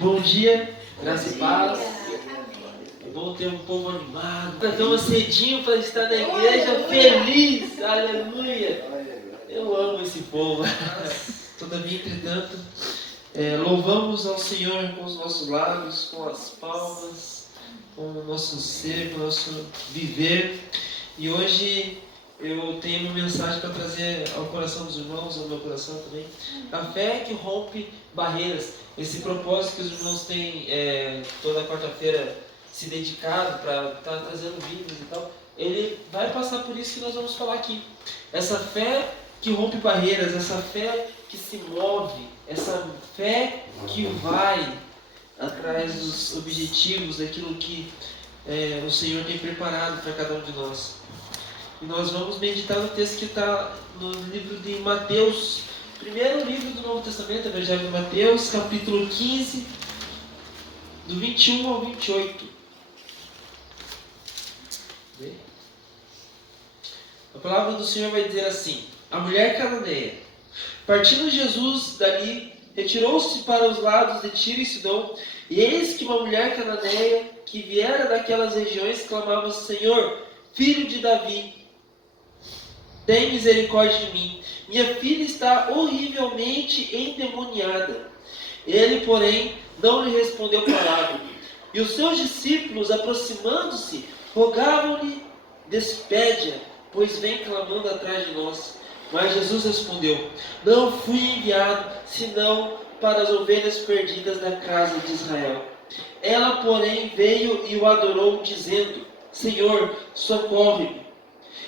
Bom dia, graça e paz. É bom ter um povo animado. Estamos cedinho para estar na igreja feliz. Aleluia. Eu amo esse povo. Todavia, entretanto, louvamos ao Senhor com os nossos lábios, com as palmas, com o nosso ser, com o nosso viver. E hoje eu tenho uma mensagem para trazer ao coração dos irmãos, ao meu coração também. A fé que rompe barreiras. Esse propósito que os irmãos têm toda quarta-feira se dedicado para estar trazendo vídeos e tal, ele vai passar por isso que nós vamos falar aqui. Essa fé que rompe barreiras, essa fé que se move, essa fé que vai atrás dos objetivos, daquilo que o Senhor tem preparado para cada um de nós. E nós vamos meditar no texto que está no livro de Mateus, primeiro livro do Novo Testamento, Evangelho de Mateus, capítulo 15, do 21 ao 28. A palavra do Senhor vai dizer assim: a mulher cananeia. Partindo Jesus dali, retirou-se para os lados de Tiro e Sidom, e eis que uma mulher cananeia, que viera daquelas regiões, clamava: Senhor, filho de Davi, tem misericórdia de mim. Minha filha está horrivelmente endemoniada. Ele, porém, não lhe respondeu palavra. E os seus discípulos, aproximando-se, rogavam-lhe: despede-a, pois vem clamando atrás de nós. Mas Jesus respondeu: não fui enviado, senão para as ovelhas perdidas da casa de Israel. Ela, porém, veio e o adorou, dizendo: Senhor, socorre-me.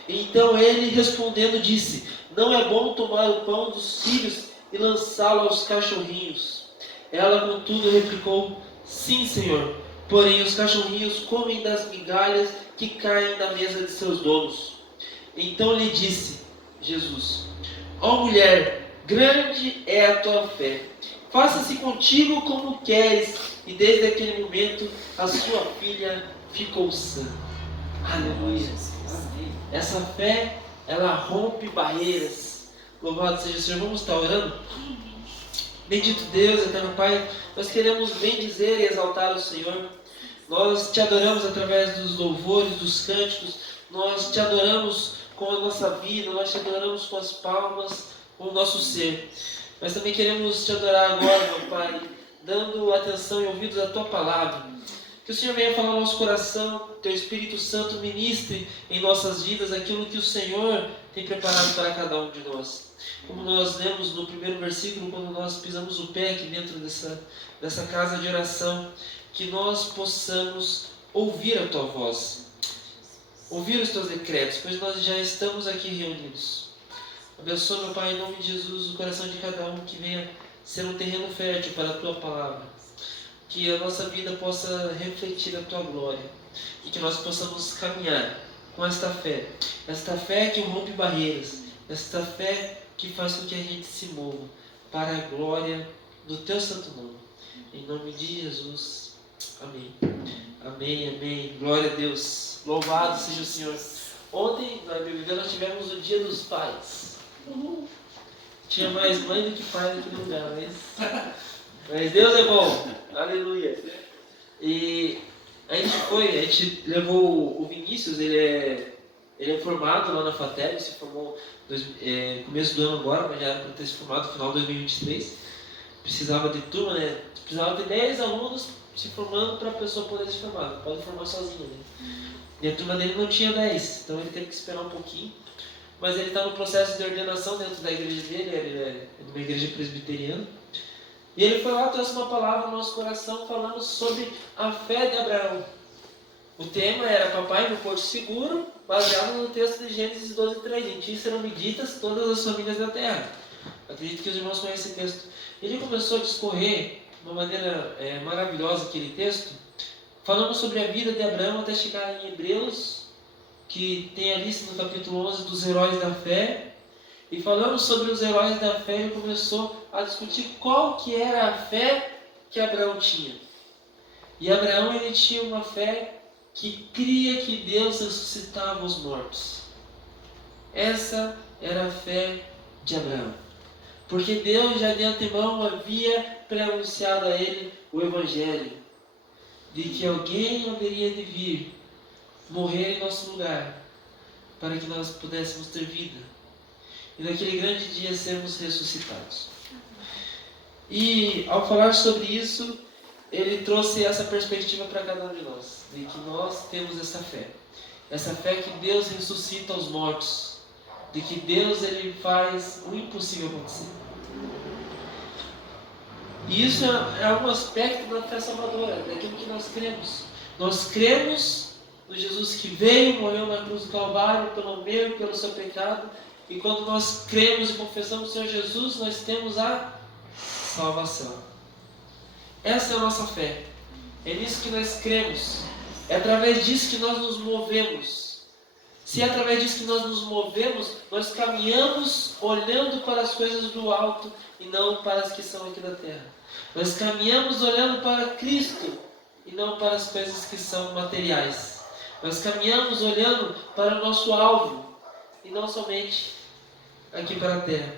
Então ele, respondendo, disse: não é bom tomar o pão dos filhos e lançá-lo aos cachorrinhos. Ela, contudo, replicou: sim, Senhor, porém os cachorrinhos comem das migalhas que caem da mesa de seus donos. Então lhe disse Jesus: ó mulher, grande é a tua fé, faça-se contigo como queres. E desde aquele momento a sua filha ficou sã. Aleluia. Amém. Essa fé, ela rompe barreiras. Louvado seja o Senhor. Vamos estar orando? Bendito Deus, eterno Pai, nós queremos bendizer e exaltar o Senhor. Nós te adoramos através dos louvores, dos cânticos. Nós te adoramos com a nossa vida, nós te adoramos com as palmas, com o nosso ser. Mas também queremos te adorar agora, meu Pai, dando atenção e ouvidos à tua palavra. Que o Senhor venha falar no nosso coração, teu Espírito Santo ministre em nossas vidas aquilo que o Senhor tem preparado para cada um de nós. Como nós lemos no primeiro versículo, quando nós pisamos o pé aqui dentro dessa casa de oração, que nós possamos ouvir a tua voz, ouvir os teus decretos, pois nós já estamos aqui reunidos. Abençoa, meu Pai, em nome de Jesus, o coração de cada um, que venha ser um terreno fértil para a tua palavra. Que a nossa vida possa refletir a tua glória e que nós possamos caminhar com esta fé que rompe barreiras, esta fé que faz com que a gente se mova para a glória do teu santo nome. Em nome de Jesus. Amém. Amém, amém. Glória a Deus. Louvado seja o Senhor. Ontem, na minha vida, nós tivemos o Dia dos Pais. Tinha mais mãe do que pai naquele lugar, mas Deus é bom. Aleluia. E a gente levou o Vinícius, ele é formado lá na FATEC, se formou começo do ano agora, mas já era para ter se formado no final de 2023. Precisava de turma, né? Precisava de 10 alunos se formando para a pessoa poder se formar. Não pode formar sozinho, né? E a turma dele não tinha 10, então ele teve que esperar um pouquinho. Mas ele está no processo de ordenação dentro da igreja dele, ele é de uma igreja presbiteriana. E ele foi lá, trouxe uma palavra no nosso coração falando sobre a fé de Abraão. O tema era Papai no Porto Seguro, baseado no texto de Gênesis 12:3. Em ti serão benditas todas as famílias da terra. Acredito que os irmãos conhecem esse texto. Ele começou a discorrer de uma maneira maravilhosa aquele texto, falando sobre a vida de Abraão até chegar em Hebreus, que tem a lista no capítulo 11 dos heróis da fé. E falando sobre os heróis da fé, ele começou a discutir qual que era a fé que Abraão tinha. E Abraão, ele tinha uma fé que cria que Deus ressuscitava os mortos. Essa era a fé de Abraão. Porque Deus já de antemão havia pré-anunciado a ele o Evangelho, de que alguém haveria de vir, morrer em nosso lugar, para que nós pudéssemos ter vida, e naquele grande dia sermos ressuscitados. E ao falar sobre isso, ele trouxe essa perspectiva para cada um de nós, de que nós temos essa fé que Deus ressuscita os mortos, de que Deus ele faz o impossível acontecer. E isso é um aspecto da fé salvadora, daquilo que nós cremos. Nós cremos no Jesus que veio, morreu na cruz do Calvário pelo meu e pelo seu pecado. E quando nós cremos e confessamos o Senhor Jesus, nós temos a salvação. Essa é a nossa fé. É nisso que nós cremos. É através disso que nós nos movemos. Se é através disso que nós nos movemos, nós caminhamos olhando para as coisas do alto e não para as que são aqui da terra. Nós caminhamos olhando para Cristo e não para as coisas que são materiais. Nós caminhamos olhando para o nosso alvo e não somente aqui para a terra.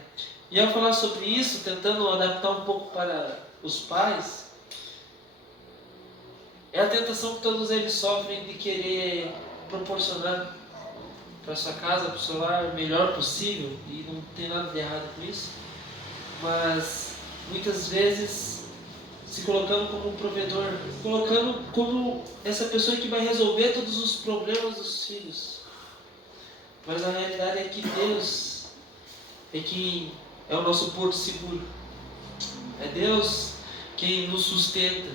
E ao falar sobre isso, tentando adaptar um pouco para os pais, é a tentação que todos eles sofrem de querer proporcionar para sua casa, para o seu lar, o melhor possível, e não tem nada de errado com isso, mas muitas vezes se colocando como um provedor, colocando como essa pessoa que vai resolver todos os problemas dos filhos. Mas a realidade é que Deus é quem é o nosso porto seguro. É Deus quem nos sustenta.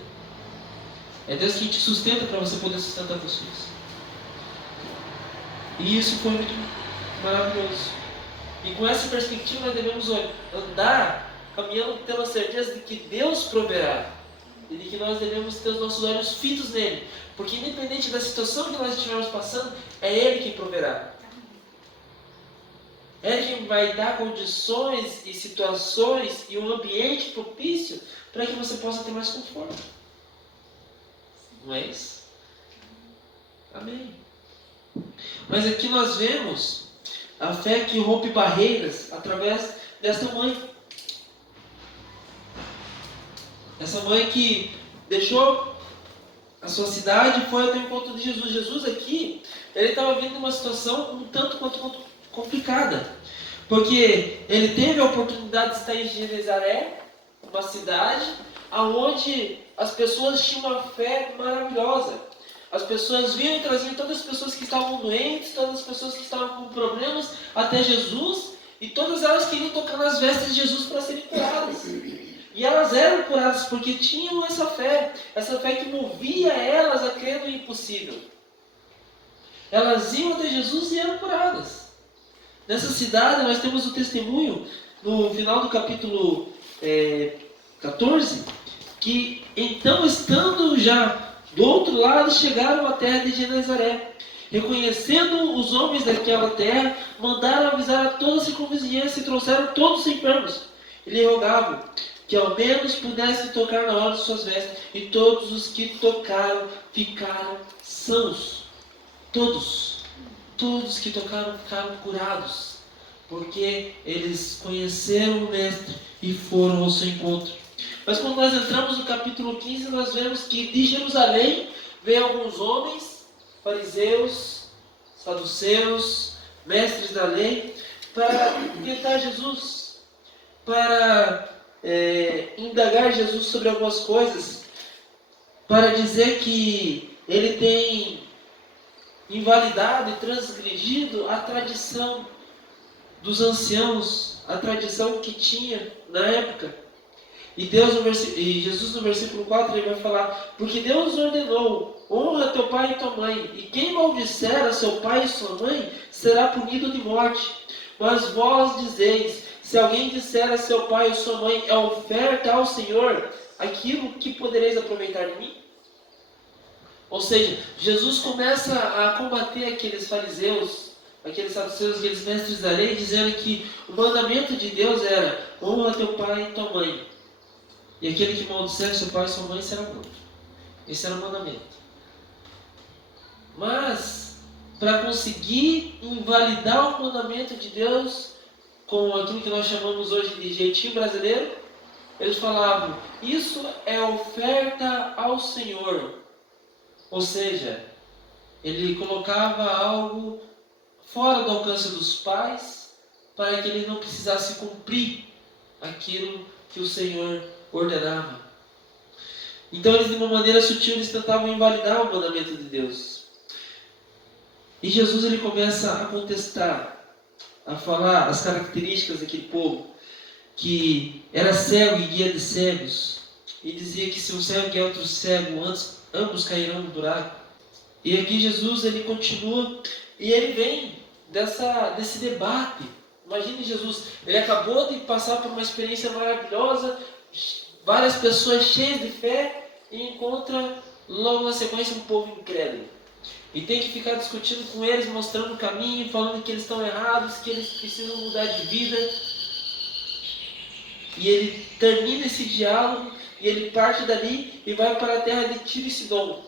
É Deus quem te sustenta para você poder sustentar os seus filhos. E isso foi muito maravilhoso. E com essa perspectiva nós devemos andar caminhando pela certeza de que Deus proverá. E de que nós devemos ter os nossos olhos fitos nele. Porque independente da situação que nós estivermos passando, é Ele quem proverá. É Ele quem vai dar condições e situações e um ambiente propício para que você possa ter mais conforto. Não é isso? Amém. Mas aqui nós vemos a fé que rompe barreiras através desta mãe. Essa mãe que deixou a sua cidade e foi até o encontro de Jesus. Jesus aqui, ele estava vivendo uma situação um tanto quanto complicada. Porque ele teve a oportunidade de estar em Genezaré, uma cidade onde as pessoas tinham uma fé maravilhosa. As pessoas vinham e traziam todas as pessoas que estavam doentes, todas as pessoas que estavam com problemas até Jesus, e todas elas queriam tocar nas vestes de Jesus para serem curadas. E elas eram curadas porque tinham essa fé que movia elas a crer no impossível. Elas iam até Jesus e eram curadas. Nessa cidade nós temos o testemunho, no final do capítulo 14, que então, estando já do outro lado, chegaram à terra de Genezaré. Reconhecendo os homens daquela terra, mandaram avisar a toda a circunvizinhança e trouxeram todos os enfermos. E lhe rogavam que ao menos pudesse tocar na hora de suas vestes. E todos os que tocaram ficaram sãos. Todos que tocaram ficaram curados. Porque eles conheceram o Mestre e foram ao seu encontro. Mas quando nós entramos no capítulo 15, nós vemos que de Jerusalém veio alguns homens, fariseus, saduceus, mestres da lei, para tentar Jesus, para indagar Jesus sobre algumas coisas, para dizer que ele tem invalidado e transgredido a tradição dos anciãos, a tradição que tinha na época. E Jesus no versículo 4 ele vai falar: porque Deus ordenou, honra teu pai e tua mãe, e quem maldisser a seu pai e sua mãe será punido de morte. Mas vós dizeis: se alguém disser a seu pai ou sua mãe, é oferta ao Senhor, aquilo que podereis aproveitar de mim? Ou seja, Jesus começa a combater aqueles fariseus, aqueles saduceus, aqueles mestres da lei, dizendo que o mandamento de Deus era: honra teu pai e tua mãe. E aquele que maldisser seu pai e sua mãe será morto. Esse era o mandamento. Mas, para conseguir invalidar o mandamento de Deus, com aquilo que nós chamamos hoje de jeitinho brasileiro, eles falavam: isso é oferta ao Senhor. Ou seja, ele colocava algo fora do alcance dos pais, para que ele não precisasse cumprir aquilo que o Senhor ordenava. Então eles, de uma maneira sutil, eles tentavam invalidar o mandamento de Deus. E Jesus, ele começa a contestar, a falar as características daquele povo, que era cego e guia de cegos, e dizia que se um cego guiar outro cego, ambos cairão no buraco. E aqui Jesus, ele continua, e ele vem desse debate. Imagine Jesus, ele acabou de passar por uma experiência maravilhosa, várias pessoas cheias de fé, e encontra logo na sequência um povo incrédulo. E tem que ficar discutindo com eles, mostrando o caminho, falando que eles estão errados, que eles precisam mudar de vida. E ele termina esse diálogo, e ele parte dali e vai para a terra de Tiro e Sidom,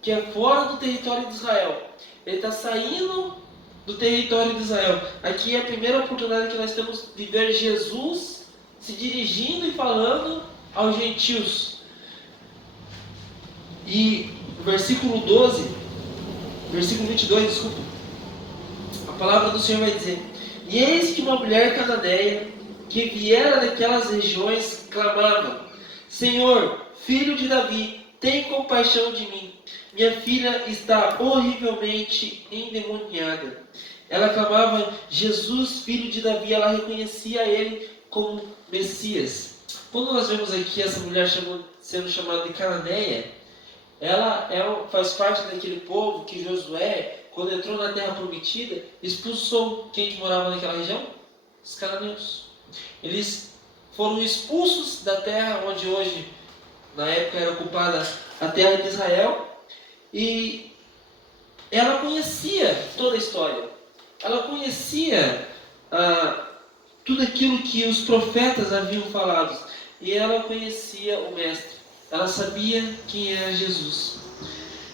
que é fora do território de Israel. Ele está saindo do território de Israel. Aqui é a primeira oportunidade que nós temos de ver Jesus se dirigindo e falando aos gentios. E no versículo 22, desculpa, a palavra do Senhor vai dizer: e eis que uma mulher cananeia, que viera daquelas regiões, clamava: Senhor, filho de Davi, tem compaixão de mim. Minha filha está horrivelmente endemoniada. Ela clamava: Jesus, filho de Davi. Ela reconhecia ele como Messias. Quando nós vemos aqui essa mulher sendo chamada de cananeia, ela faz parte daquele povo que Josué, quando entrou na terra prometida, expulsou quem que morava naquela região? Os cananeus. Eles foram expulsos da terra onde hoje, na época, era ocupada a terra de Israel. E ela conhecia toda a história. Ela conhecia tudo aquilo que os profetas haviam falado. E ela conhecia o Mestre. Ela sabia quem era Jesus.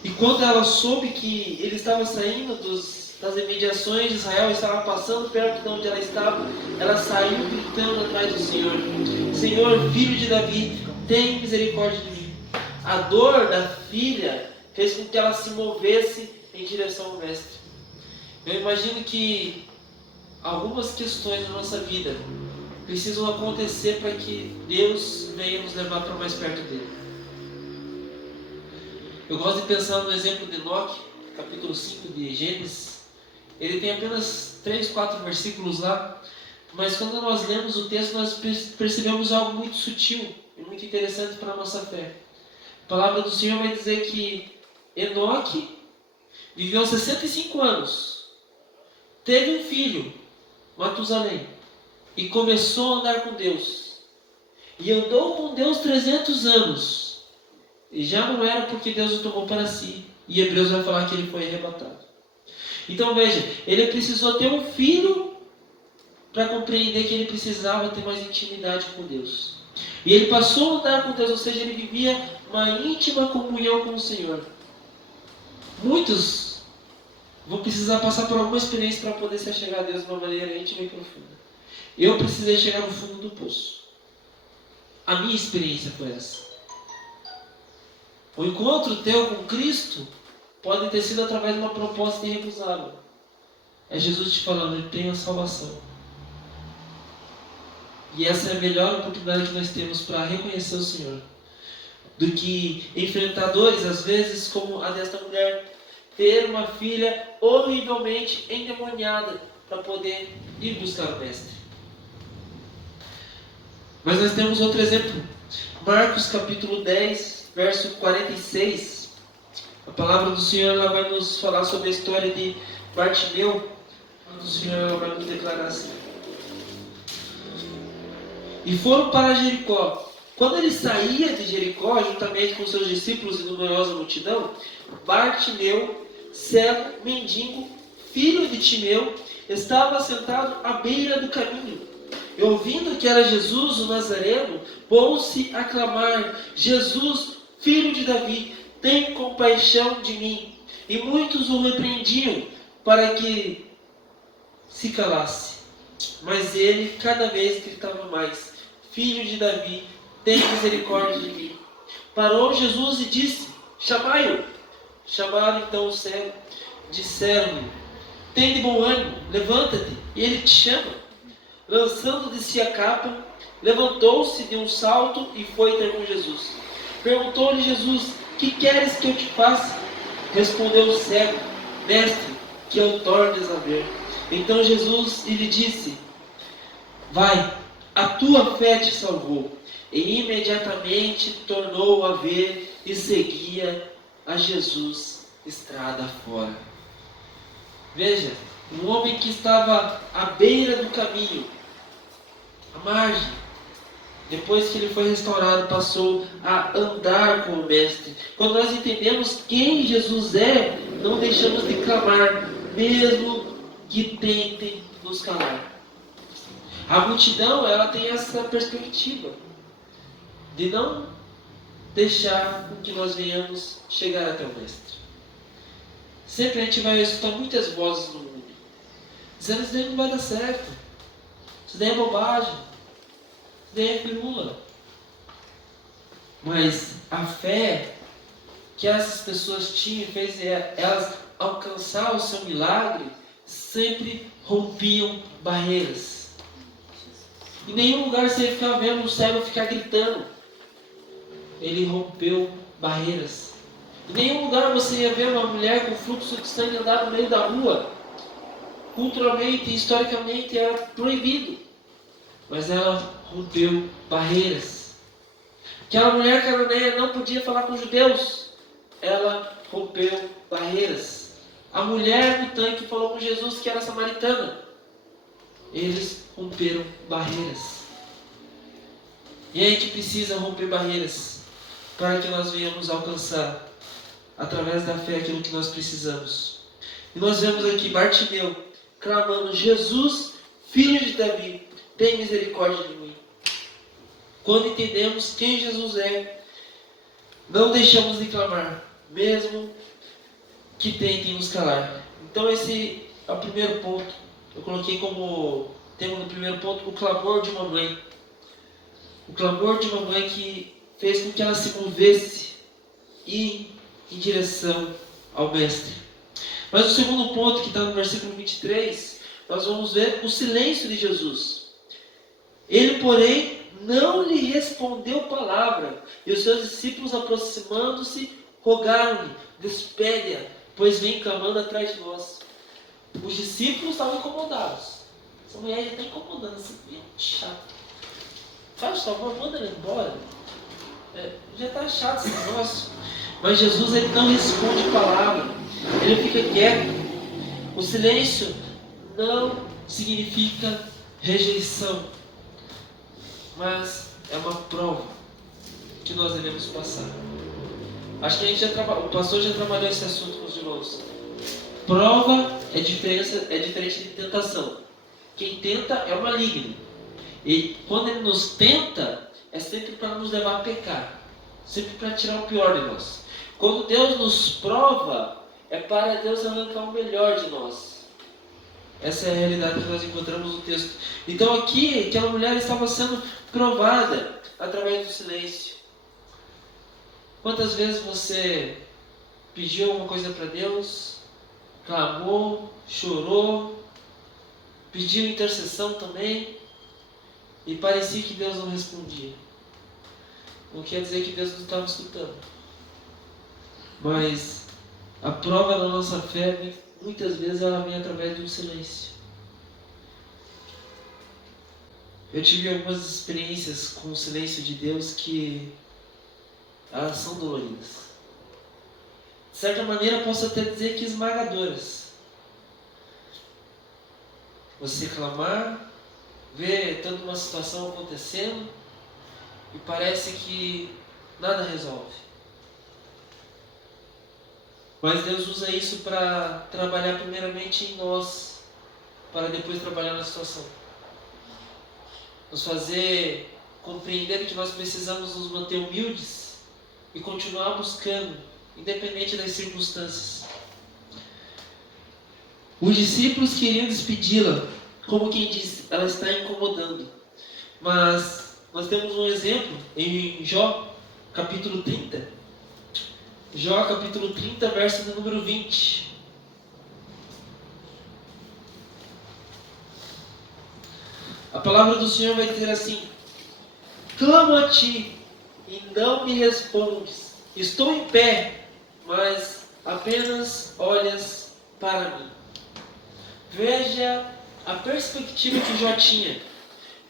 E quando ela soube que ele estava saindo das imediações de Israel, estava passando perto de onde ela estava, ela saiu gritando atrás do Senhor: Senhor, filho de Davi, tem misericórdia de mim. A dor da filha fez com que ela se movesse em direção ao Mestre. Eu imagino que algumas questões na nossa vida precisam acontecer para que Deus venha nos levar para mais perto dele. Eu gosto de pensar no exemplo de Enoque, capítulo 5 de Gênesis. Ele tem apenas 3, 4 versículos lá, mas quando nós lemos o texto, nós percebemos algo muito sutil e muito interessante para a nossa fé. A palavra do Senhor vai dizer que Enoque viveu 65 anos, teve um filho, Matusalém, e começou a andar com Deus. E andou com Deus 300 anos. E já não era porque Deus o tomou para si. E Hebreus vai falar que ele foi arrebatado. Então veja, ele precisou ter um filho para compreender que ele precisava ter mais intimidade com Deus. E ele passou a andar com Deus, ou seja, ele vivia uma íntima comunhão com o Senhor. Muitos vão precisar passar por alguma experiência para poder se achegar a Deus de uma maneira íntima e profunda. Eu precisei chegar no fundo do poço. A minha experiência foi essa. O encontro teu com Cristo pode ter sido através de uma proposta irrecusável. É Jesus te falando: ele tem a salvação. E essa é a melhor oportunidade que nós temos para reconhecer o Senhor. Do que enfrentar dores, às vezes, como a desta mulher, ter uma filha horrivelmente endemoniada para poder ir buscar o Mestre. Mas nós temos outro exemplo. Marcos capítulo 10, verso 46. A palavra do Senhor, ela vai nos falar sobre a história de Bartimeu. O Senhor, ela vai nos declarar assim: e foram para Jericó. Quando ele saía de Jericó, juntamente com seus discípulos e numerosa multidão, Bartimeu, cego, mendigo, filho de Timeu, estava sentado à beira do caminho. E ouvindo que era Jesus o Nazareno, pôs-se a clamar: Jesus, filho de Davi, tem compaixão de mim. E muitos o repreendiam para que se calasse. Mas ele cada vez gritava mais: Filho de Davi, tem misericórdia de mim. Parou Jesus e disse: Chamai-o. Chamaram então o cego. Disseram-lhe: Tem de bom ânimo, levanta-te, e ele te chama. Lançando de si a capa, levantou-se de um salto e foi ter com Jesus. Perguntou-lhe Jesus: Que queres que eu te faça? Respondeu o cego: Mestre, que eu tornes a ver. Então Jesus lhe disse: Vai, a tua fé te salvou. E imediatamente tornou a ver e seguia a Jesus estrada fora. Veja, um homem que estava à beira do caminho, à margem, depois que ele foi restaurado, passou a andar com o Mestre. Quando nós entendemos quem Jesus é, não deixamos de clamar, mesmo que tentem nos calar. A multidão, ela tem essa perspectiva de não deixar com que nós venhamos chegar até o Mestre. Sempre a gente vai escutar muitas vozes no mundo, dizendo: isso daí não vai dar certo, isso daí é bobagem, isso daí é firula. Mas a fé que essas pessoas tinham fez elas alcançar o seu milagre, sempre rompiam barreiras. Em nenhum lugar você ia ficar vendo um cego ficar gritando. Ele rompeu barreiras. Em nenhum lugar você ia ver uma mulher com fluxo de sangue andar no meio da rua. Culturalmente e historicamente era proibido. Mas ela rompeu barreiras. Aquela mulher cananeia não podia falar com os judeus. Ela rompeu barreiras. A mulher do tanque falou com Jesus que era samaritana. Eles romperam barreiras. E a gente precisa romper barreiras para que nós venhamos alcançar, através da fé, aquilo que nós precisamos. E nós vemos aqui Bartimeu clamando: Jesus, filho de Davi, tem misericórdia de mim. Quando entendemos quem Jesus é, não deixamos de clamar, mesmo que tentem nos calar. Então esse é o primeiro ponto. Eu coloquei como tema no primeiro ponto o clamor de uma mãe. O clamor de uma mãe que fez com que ela se movesse e em direção ao Mestre. Mas o segundo ponto, que está no versículo 23, nós vamos ver o silêncio de Jesus. Ele, porém, não lhe respondeu palavra, e os seus discípulos, aproximando-se, rogaram-lhe: despede-a, pois vem clamando atrás de nós. Os discípulos estavam incomodados. Essa mulher já está incomodando, assim, chato. Faz favor, manda ela embora. Já está chato esse negócio. Mas Jesus, ele não responde palavra. Ele fica quieto. O silêncio não significa rejeição, mas é uma prova que nós devemos passar. Acho que o pastor já trabalhou esse assunto com os irmãos. Prova é diferente de tentação. Quem tenta é o maligno. E quando ele nos tenta, é sempre para nos levar a pecar. Sempre para tirar o pior de nós. Quando Deus nos prova, é para Deus arrancar o melhor de nós. Essa é a realidade que nós encontramos no texto. Então aqui, aquela mulher estava sendo provada através do silêncio. Quantas vezes você pediu alguma coisa para Deus, clamou, chorou, pediu intercessão também, e parecia que Deus não respondia? Não quer dizer que Deus não estava escutando. Mas a prova da nossa fé, muitas vezes, ela vem através de um silêncio. Eu tive algumas experiências com o silêncio de Deus que elas são doloridas. De certa maneira, posso até dizer que esmagadoras. Você clamar, ver toda uma situação acontecendo e parece que nada resolve. Mas Deus usa isso para trabalhar primeiramente em nós, para depois trabalhar na situação. Nos fazer compreender que nós precisamos nos manter humildes e continuar buscando, independente das circunstâncias. Os discípulos queriam despedi-la como quem diz, ela está incomodando. Mas nós temos um exemplo em Jó, capítulo 30. Jó, capítulo 30, verso do número 20. A palavra do Senhor vai dizer assim: clamo a ti e não me respondes. Estou em pé, mas apenas olhas para mim. Veja a perspectiva que Jó tinha.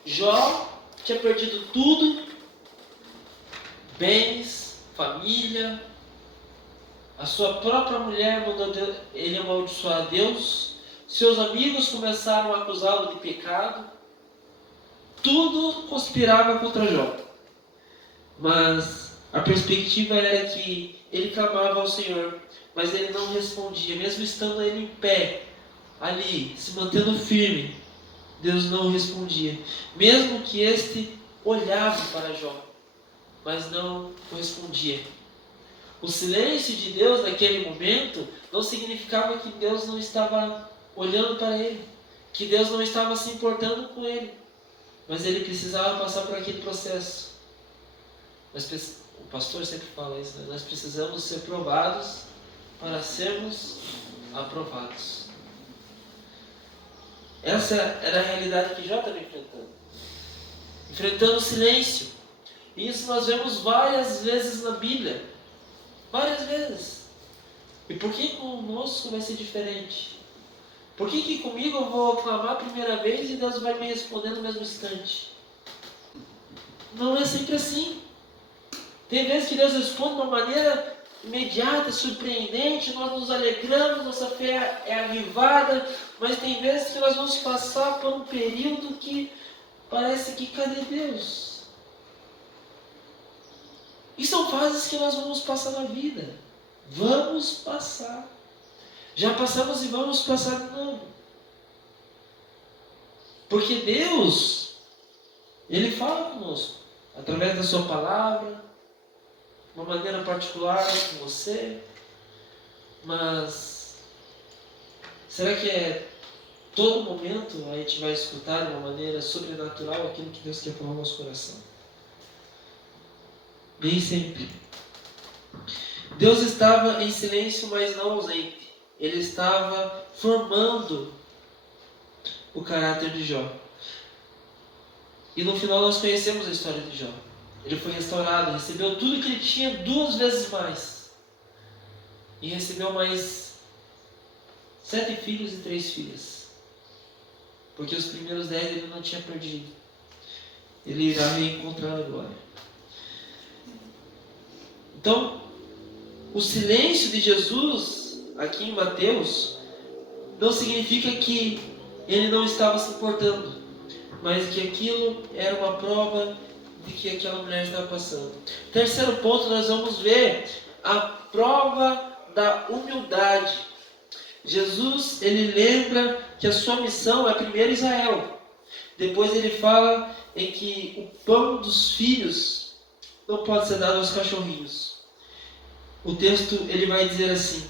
Jó tinha perdido tudo: bens, família, a sua própria mulher mandou ele amaldiçoar a Deus, seus amigos começaram a acusá-lo de pecado, tudo conspirava contra Jó. Mas a perspectiva era que ele clamava ao Senhor, mas ele não respondia, mesmo estando ele em pé, ali, se mantendo firme, Deus não respondia. Mesmo que este olhava para Jó, mas não respondia. O silêncio de Deus naquele momento não significava que Deus não estava olhando para ele, que Deus não estava se importando com ele, mas ele precisava passar por aquele processo. O pastor sempre fala isso, né? Nós precisamos ser provados para sermos aprovados. Essa era a realidade que Jó estava enfrentando o silêncio. E isso nós vemos várias vezes na Bíblia. Várias vezes. E por que conosco vai ser diferente? Por que comigo eu vou clamar a primeira vez e Deus vai me responder no mesmo instante? Não é sempre assim. Tem vezes que Deus responde de uma maneira imediata, surpreendente, nós nos alegramos, nossa fé é avivada, mas tem vezes que nós vamos passar por um período que parece que cadê Deus? E são fases que nós vamos passar na vida. Vamos passar. Já passamos e vamos passar de novo. Porque Deus, Ele fala conosco, através da sua palavra, de uma maneira particular com você. Mas será que é todo momento a gente vai escutar de uma maneira sobrenatural aquilo que Deus quer falar no nosso coração? Nem sempre. Deus estava em silêncio, mas não ausente. Ele estava formando o caráter de Jó. E no final nós conhecemos a história de Jó. Ele foi restaurado, recebeu tudo que ele tinha 2 vezes mais. E recebeu mais 7 filhos e 3 filhas. Porque os primeiros 10 ele não tinha perdido. Ele irá reencontrar a glória. Então, o silêncio de Jesus, aqui em Mateus, não significa que ele não estava se importando, mas que aquilo era uma prova de que aquela mulher estava passando. Terceiro ponto, nós vamos ver a prova da humildade. Jesus, ele lembra que a sua missão é primeiro Israel. Depois ele fala em que o pão dos filhos não pode ser dado aos cachorrinhos. O texto ele vai dizer assim,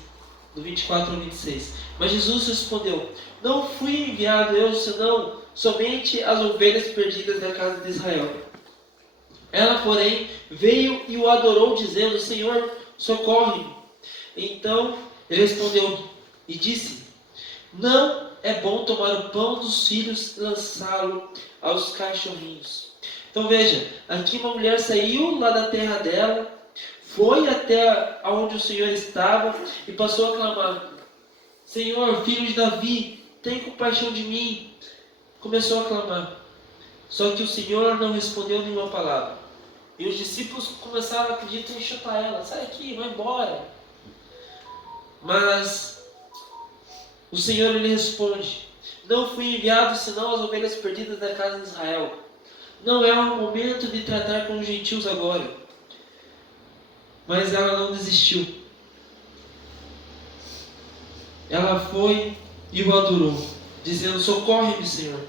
do 24 ao 26. Mas Jesus respondeu: não fui enviado eu, senão somente as ovelhas perdidas da casa de Israel. Ela, porém, veio e o adorou, dizendo: Senhor, socorre-me. Então ele respondeu e disse: não é bom tomar o pão dos filhos e lançá-lo aos cachorrinhos. Então veja, aqui uma mulher saiu lá da terra dela, foi até onde o Senhor estava e passou a clamar: Senhor, filho de Davi, tem compaixão de mim. Começou a clamar. Só que o Senhor não respondeu nenhuma palavra. E os discípulos começaram a acreditar em chutar ela: sai aqui, vai embora. Mas o Senhor ele responde: não fui enviado senão as ovelhas perdidas da casa de Israel. Não é o momento de tratar com os gentios agora. Mas ela não desistiu. Ela foi e o adorou, dizendo: socorre-me, Senhor.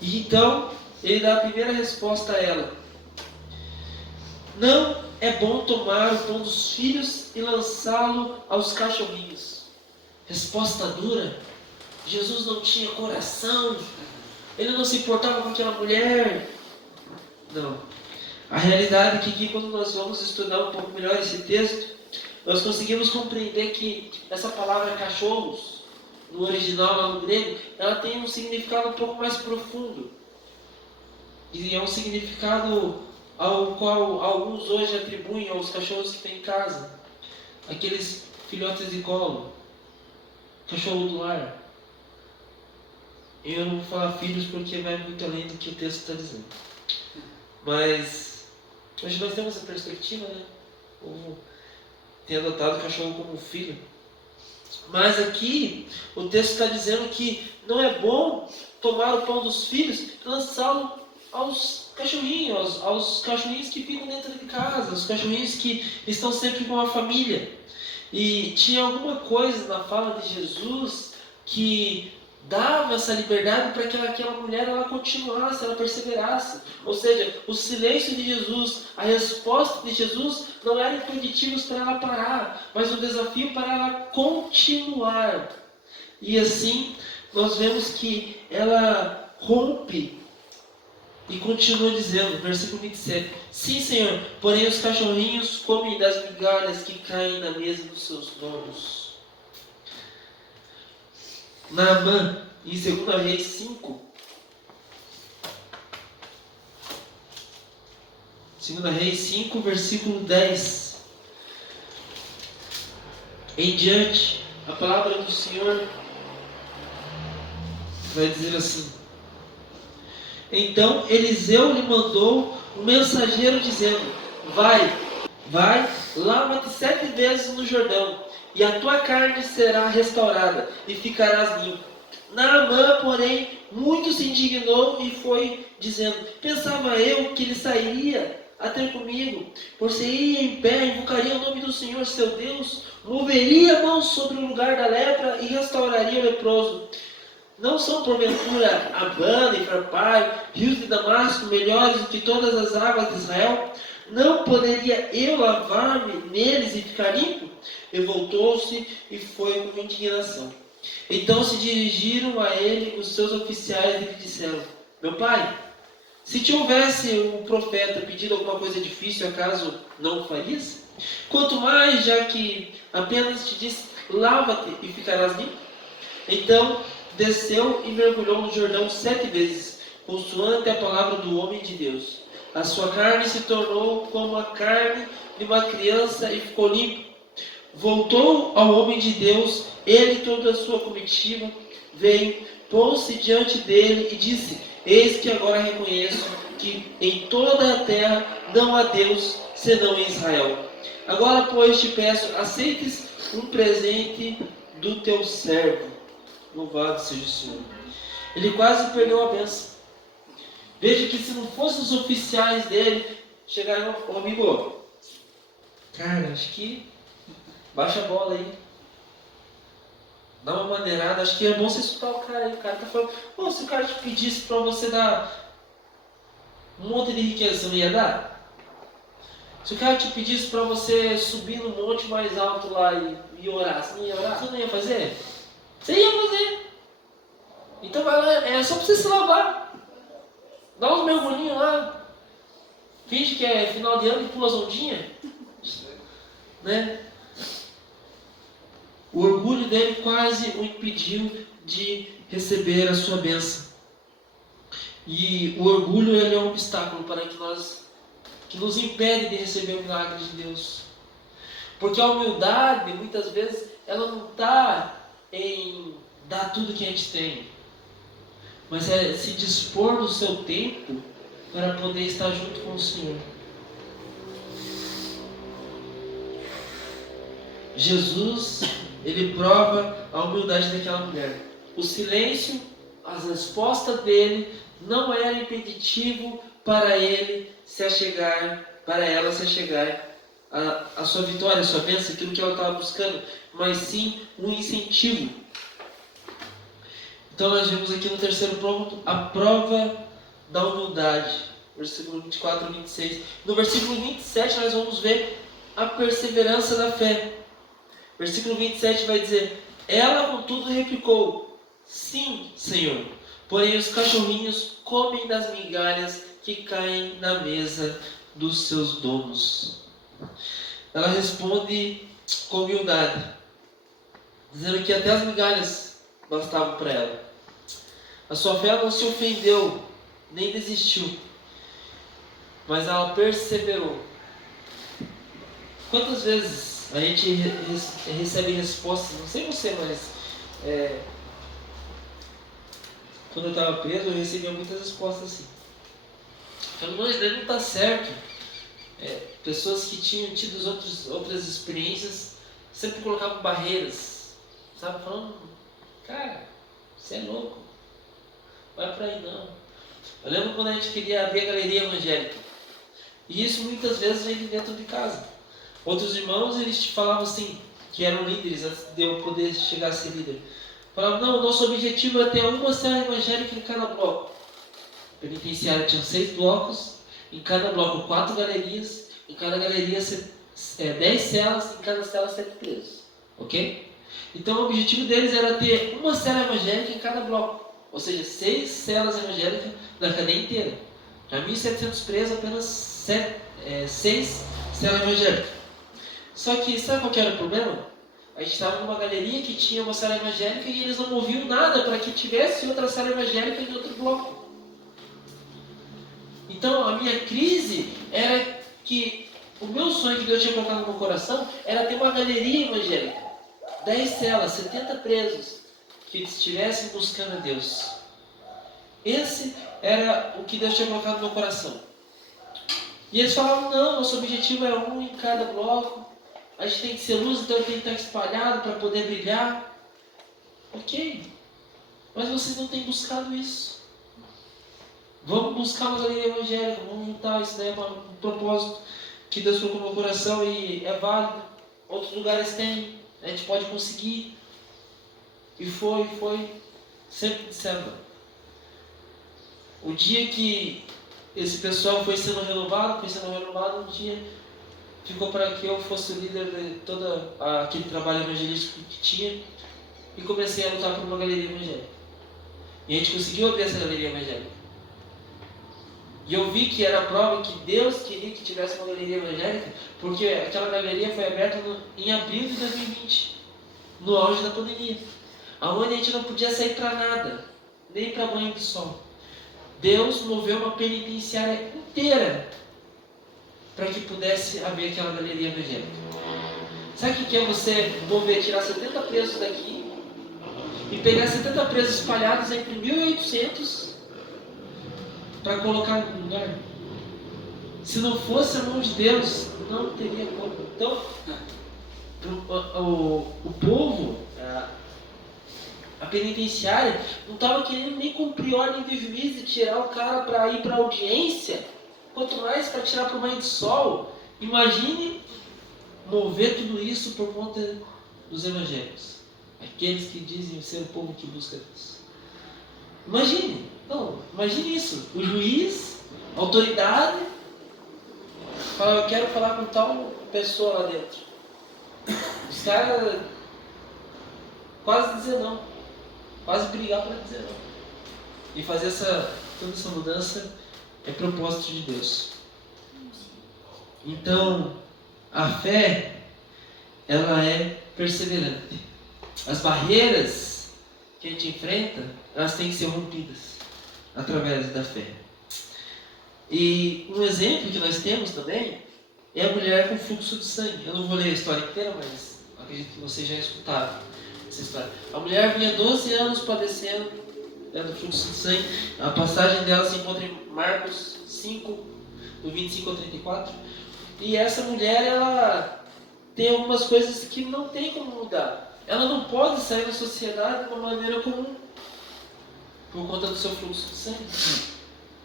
E então ele dá a primeira resposta a ela: não é bom tomar o pão dos filhos e lançá-lo aos cachorrinhos. Resposta dura, Jesus não tinha coração, ele não se importava com aquela mulher. Não. A realidade é que quando nós vamos estudar um pouco melhor esse texto, nós conseguimos compreender que essa palavra cachorros, no original, lá no grego, ela tem um significado um pouco mais profundo. E é um significado ao qual alguns hoje atribuem aos cachorros que tem em casa. Aqueles filhotes de colo, cachorro do lar. Eu não vou falar filhos porque vai muito além do que o texto está dizendo. Mas hoje nós temos essa perspectiva, né? Ou tem adotado o cachorro como filho. Mas aqui o texto está dizendo que não é bom tomar o pão dos filhos e lançá-lo aos cachorrinhos que ficam dentro de casa, os cachorrinhos que estão sempre com a família. E tinha alguma coisa na fala de Jesus que dava essa liberdade para que aquela mulher ela continuasse, ela perseverasse. Ou seja, o silêncio de Jesus, a resposta de Jesus não eram impeditivos para ela parar, mas um desafio para ela continuar. E assim nós vemos que ela rompe e continua dizendo, versículo 27, sim, Senhor, porém os cachorrinhos comem das migalhas que caem na mesa dos seus donos. Naamã, em 2 Reis 5, 2 Reis 5, versículo 10 em diante, a palavra do Senhor vai dizer assim: então Eliseu lhe mandou um mensageiro dizendo: vai, lava-te 7 vezes no Jordão, e a tua carne será restaurada, e ficarás limpo. Naamã, porém, muito se indignou e foi dizendo: pensava eu que ele sairia a ter comigo, por-se-ia em pé, invocaria o nome do Senhor seu Deus, moveria a mão sobre o lugar da lepra e restauraria o leproso. Não são porventura Abana e Farpai, rios de Damasco, melhores do que todas as águas de Israel? Não poderia eu lavar-me neles e ficar limpo? E voltou-se e foi com indignação. Então se dirigiram a ele os seus oficiais e lhe disseram: meu pai, se te houvesse um profeta pedido alguma coisa difícil, acaso não o farias? Quanto mais, já que apenas te disse: lava-te e ficarás limpo? Então desceu e mergulhou no Jordão 7 vezes, consoante a palavra do homem de Deus. A sua carne se tornou como a carne de uma criança e ficou limpo. Voltou ao homem de Deus, ele e toda a sua comitiva, veio, pôs-se diante dele e disse: eis que agora reconheço que em toda a terra não há Deus senão em Israel. Agora, pois, te peço, aceites um presente do teu servo. Louvado seja o Senhor. Ele quase perdeu a bênção. Veja que se não fossem os oficiais dele, chegaram: ô amigo, cara, acho que baixa a bola aí, dá uma maneirada, acho que é bom você escutar o cara aí. O cara tá falando: oh, se o cara te pedisse para você dar um monte de riqueza, você não ia dar? Se o cara te pedisse para você subir no monte mais alto lá e orar, você não ia orar? Você não ia fazer? Você ia fazer. Então vai lá, é só para você se lavar. Dá uns mergulhinhos lá. Finge que é final de ano e pula as ondinhas. Né? O orgulho dele quase o impediu de receber a sua bênção. E o orgulho ele é um obstáculo para que nos impede de receber o milagre de Deus. Porque a humildade, muitas vezes, ela não está em dar tudo que a gente tem, mas é se dispor do seu tempo para poder estar junto com o Senhor. Jesus, ele prova a humildade daquela mulher. O silêncio, as respostas dele não era impeditivo para ele se achegar, para ela se achegar a sua vitória, a sua bênção, aquilo que ela estava buscando, mas sim um incentivo. Então nós vemos aqui no terceiro ponto a prova da humildade, versículo 24 e 26. No versículo 27 nós vamos ver a perseverança da fé. Versículo 27 vai dizer: ela contudo replicou: Sim, Senhor. Porém os cachorrinhos comem das migalhas que caem na mesa dos seus donos. Ela responde com humildade, dizendo que até as migalhas bastavam para ela. A sua fé não se ofendeu, nem desistiu, mas ela perseverou. Quantas vezes a gente recebe respostas, não sei você, mas quando eu estava preso eu recebia muitas respostas assim. Falando, não, isso daí não está certo. Pessoas que tinham tido outras experiências sempre colocavam barreiras, sabe? Falando, cara, você é louco, vai para aí não. Eu lembro quando a gente queria abrir a galeria evangélica, e isso muitas vezes vem de dentro de casa. Outros irmãos, eles te falavam assim, que eram líderes, antes de eu poder chegar a ser líder. Falavam, não, nosso objetivo é ter uma cela evangélica em cada bloco. A penitenciária tinha 6 blocos, em cada bloco 4 galerias, em cada galeria 10 celas, em cada cela 7 presos. Ok? Então o objetivo deles era ter uma cela evangélica em cada bloco. Ou seja, 6 celas evangélicas da cadeia inteira. Para 1.700 presos, apenas 6 celas evangélicas. Só que, sabe qual que era o problema? A gente estava numa galeria que tinha uma cela evangélica e eles não moviam nada para que tivesse outra cela evangélica em outro bloco. Então, a minha crise era que o meu sonho que Deus tinha colocado no meu coração era ter uma galeria evangélica. 10 celas, 70 presos que estivessem buscando a Deus. Esse era o que Deus tinha colocado no meu coração. E eles falavam, não, nosso objetivo é um em cada bloco. A gente tem que ser luz, então tem que estar espalhado para poder brilhar. Ok, mas vocês não têm buscado isso. Vamos buscar uma galeria evangélica, vamos juntar isso daí para um propósito que Deus colocou no meu coração e é válido. Outros lugares tem, a gente pode conseguir. E foi, sempre disseram. O dia que esse pessoal foi sendo renovado, um dia ficou para que eu fosse o líder de todo aquele trabalho evangelístico que tinha e comecei a lutar por uma galeria evangélica. E a gente conseguiu abrir essa galeria evangélica. E eu vi que era a prova que Deus queria que tivesse uma galeria evangélica, porque aquela galeria foi aberta em abril de 2020, no auge da pandemia, aonde a gente não podia sair para nada, nem para banho de sol. Deus moveu uma penitenciária inteira para que pudesse haver aquela galeria evangélica. Sabe o que é você mover, tirar 70 presos daqui e pegar 70 presos espalhados entre 1.800 para colocar no lugar? Se não fosse a mão de Deus, não teria como. Então, o povo, a penitenciária, não estava querendo nem cumprir ordem de juiz e tirar o cara para ir para a audiência, quanto mais para tirar para o banho de sol. Imagine mover tudo isso por conta dos evangélicos, aqueles que dizem ser o povo que busca Deus. Imagine isso, o juiz, a autoridade, fala, eu quero falar com tal pessoa lá dentro. Os caras quase dizer não, quase brigar para dizer não. E fazer toda essa mudança é propósito de Deus. Então, a fé, ela é perseverante. As barreiras que a gente enfrenta, elas têm que ser rompidas através da fé. E um exemplo que nós temos também é a mulher com fluxo de sangue. Eu não vou ler a história inteira, mas acredito que vocês já escutaram essa história. A mulher vinha 12 anos padecendo do fluxo de sangue. A passagem dela se encontra em Marcos 5, do 25 ao 34. E essa mulher, ela tem algumas coisas que não tem como mudar. Ela não pode sair da sociedade de uma maneira comum, por conta do seu fluxo de sangue.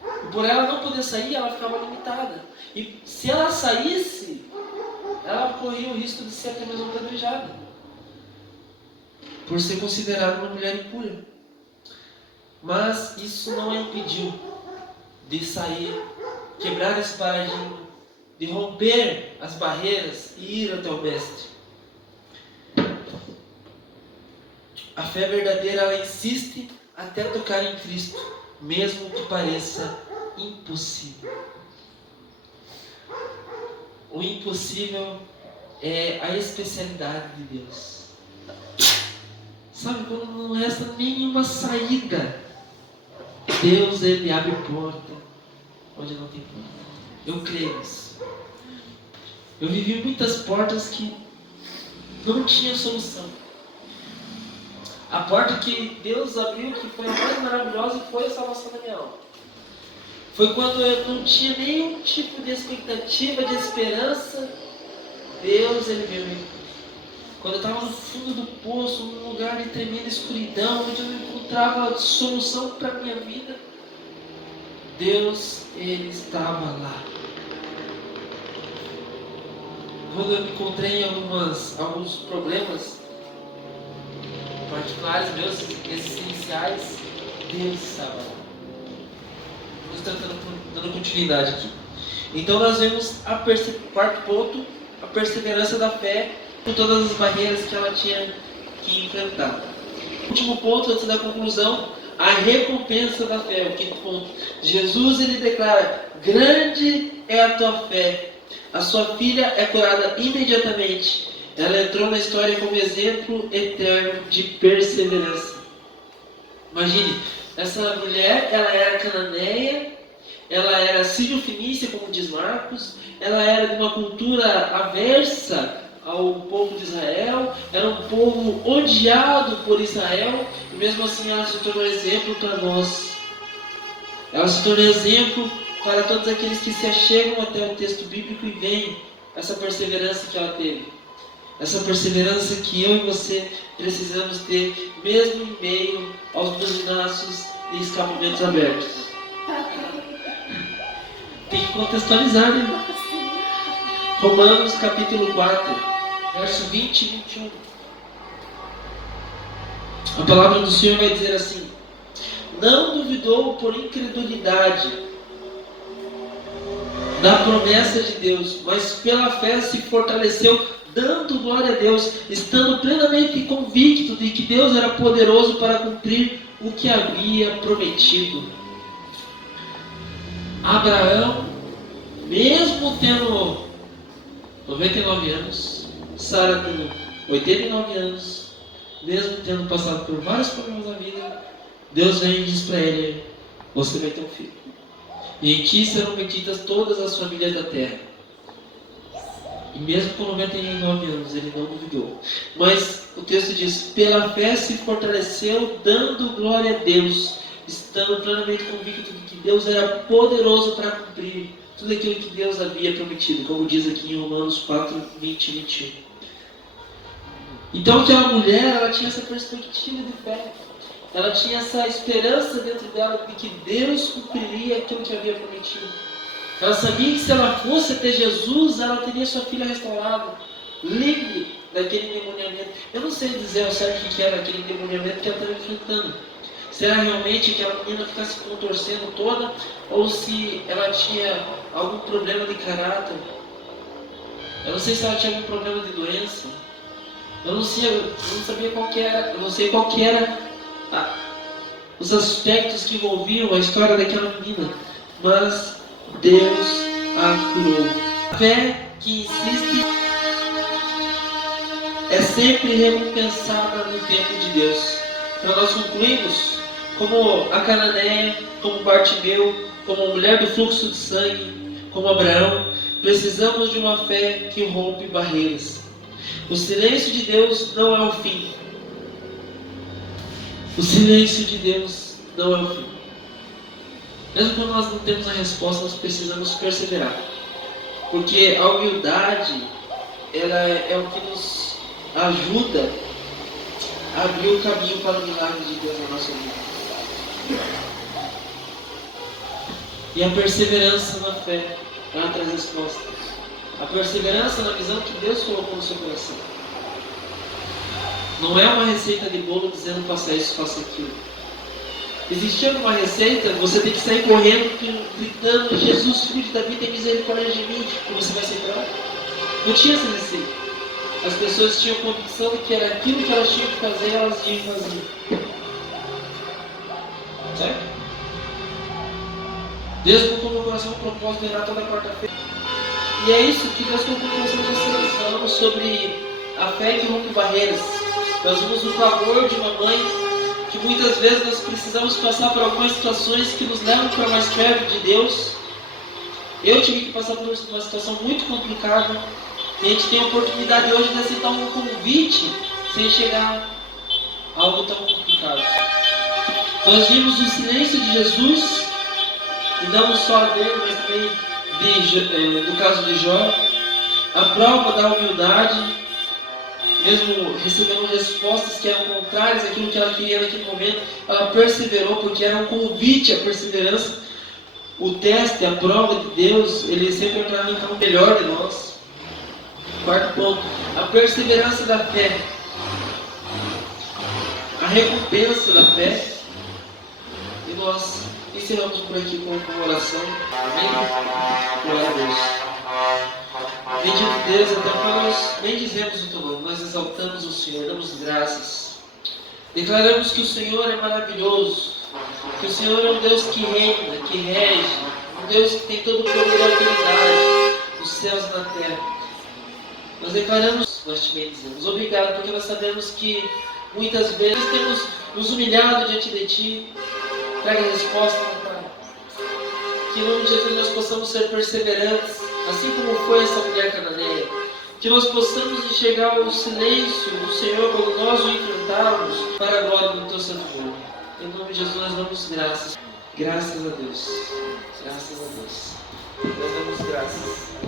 E por ela não poder sair, ela ficava limitada. E se ela saísse, ela corria o risco de ser até mesmo apedrejada, por ser considerada uma mulher impura. Mas isso não a impediu de sair, quebrar esse paradigma, de romper as barreiras e ir até o mestre. A fé verdadeira, ela insiste até tocar em Cristo, mesmo que pareça impossível. O impossível é a especialidade de Deus. Sabe, quando não resta nenhuma saída, Deus, Ele abre porta onde não tem porta. Eu creio nisso. Eu vivi muitas portas que não tinha solução. A porta que Deus abriu, que foi a mais maravilhosa, foi a salvação da minha alma. Foi quando eu não tinha nenhum tipo de expectativa, de esperança. Deus, Ele veio me encontrar. Quando eu estava no fundo do poço, num lugar de tremenda escuridão, onde eu não encontrava solução para a minha vida, Deus, Ele estava lá. Quando eu me encontrei em alguns problemas particulares meus, essenciais, Deus estava lá. Vamos dando continuidade aqui. Então nós vemos quarto ponto, a perseverança da fé com todas as barreiras que ela tinha que enfrentar. Último ponto, antes da conclusão, a recompensa da fé. O quinto ponto. Jesus, ele declara: grande é a tua fé. A sua filha é curada imediatamente. Ela entrou na história como exemplo eterno de perseverança. Imagine, essa mulher, ela era cananeia, ela era sírio-fenícia, como diz Marcos, ela era de uma cultura aversa ao povo de Israel, era um povo odiado por Israel, e mesmo assim ela se tornou exemplo para nós. Ela se tornou exemplo para todos aqueles que se achegam até o texto bíblico e veem essa perseverança que ela teve. Essa perseverança que eu e você precisamos ter, mesmo em meio aos nossos escapamentos abertos. Tem que contextualizar, né? Romanos capítulo 4, verso 20 e 21. A palavra do Senhor vai dizer assim: não duvidou por incredulidade da promessa de Deus, mas pela fé se fortaleceu, dando glória a Deus, estando plenamente convicto de que Deus era poderoso para cumprir o que havia prometido. Abraão, mesmo tendo 99 anos, Sara tendo 89 anos, mesmo tendo passado por vários problemas na vida, Deus vem e diz para ele: você vai ter um filho, e em ti serão benditas todas as famílias da terra. E mesmo com 99 anos, ele não duvidou. Mas o texto diz: pela fé se fortaleceu, dando glória a Deus, estando plenamente convicto de que Deus era poderoso para cumprir tudo aquilo que Deus havia prometido, como diz aqui em Romanos 4, 20 e 21. Então aquela mulher, ela tinha essa perspectiva de fé. Ela tinha essa esperança dentro dela de que Deus cumpriria aquilo que havia prometido. Ela sabia que se ela fosse até Jesus, ela teria sua filha restaurada, livre daquele endemoniamento. Eu não sei dizer ao certo o que era aquele endemoniamento que ela estava enfrentando. Se era realmente aquela menina ficar se contorcendo toda, ou se ela tinha algum problema de caráter. Eu não sei se ela tinha algum problema de doença. Eu não sabia qual que era. Eu não sei qual que era os aspectos que envolviam a história daquela menina. Mas Deus a curou. A fé que insiste é sempre recompensada no tempo de Deus. Então nós concluímos, como a cananeia, como Bartimeu, como a mulher do fluxo de sangue, como Abraão, precisamos de uma fé que rompe barreiras. O silêncio de Deus não é o fim. O silêncio de Deus não é o fim. Mesmo quando nós não temos a resposta, nós precisamos perseverar. Porque a humildade, ela é o que nos ajuda a abrir o caminho para o milagre de Deus na nossa vida. E a perseverança na fé vai traz respostas. A perseverança na visão que Deus colocou no seu coração. Não é uma receita de bolo dizendo faça isso, faça aquilo. Existia uma receita, você tem que sair correndo, gritando: Jesus, filho de Davi, tem misericórdia de mim, e você vai ser curado. Não tinha essa receita. As pessoas tinham convicção de que era aquilo que elas tinham que fazer e elas iam fazer. Certo? Deus colocou no meu coração um propósito de orar toda quarta-feira. E é isso que Deus colocou no coração de vocês. Falamos sobre a fé que rompe barreiras. Nós vimos o clamor de uma mãe que muitas vezes nós precisamos passar por algumas situações que nos levam para mais perto de Deus. Eu tive que passar por uma situação muito complicada. E a gente tem a oportunidade hoje de aceitar um convite sem chegar a algo tão complicado. Nós vimos o silêncio de Jesus, e não só dele, mas também do caso de Jó, a prova da humildade, mesmo recebendo respostas que eram contrárias àquilo que ela queria naquele momento, ela perseverou, porque era um convite à perseverança. O teste, a prova de Deus, ele sempre é para arrancar o melhor de nós. Quarto ponto, a perseverança da fé, a recompensa da fé. E nós encerramos por aqui com uma oração. Amém? Glória a Deus. Bendito Deus, até que nós bendizemos o teu nome, nós exaltamos o Senhor, damos graças. Declaramos que o Senhor é maravilhoso, que o Senhor é um Deus que reina, que rege, um Deus que tem todo o poder e autoridade nos céus e na terra. Nós declaramos, nós te bendizemos. Obrigado, porque nós sabemos que muitas vezes temos nos humilhado diante de Ti. Traga a resposta, meu Pai. Que em nome de Jesus nós possamos ser perseverantes, assim como foi essa mulher cananeia. Que nós possamos enxergar o silêncio do Senhor quando nós o enfrentarmos para a glória do Teu santo nome. Em nome de Jesus nós damos graças. Graças a Deus. Graças a Deus. Nós damos graças.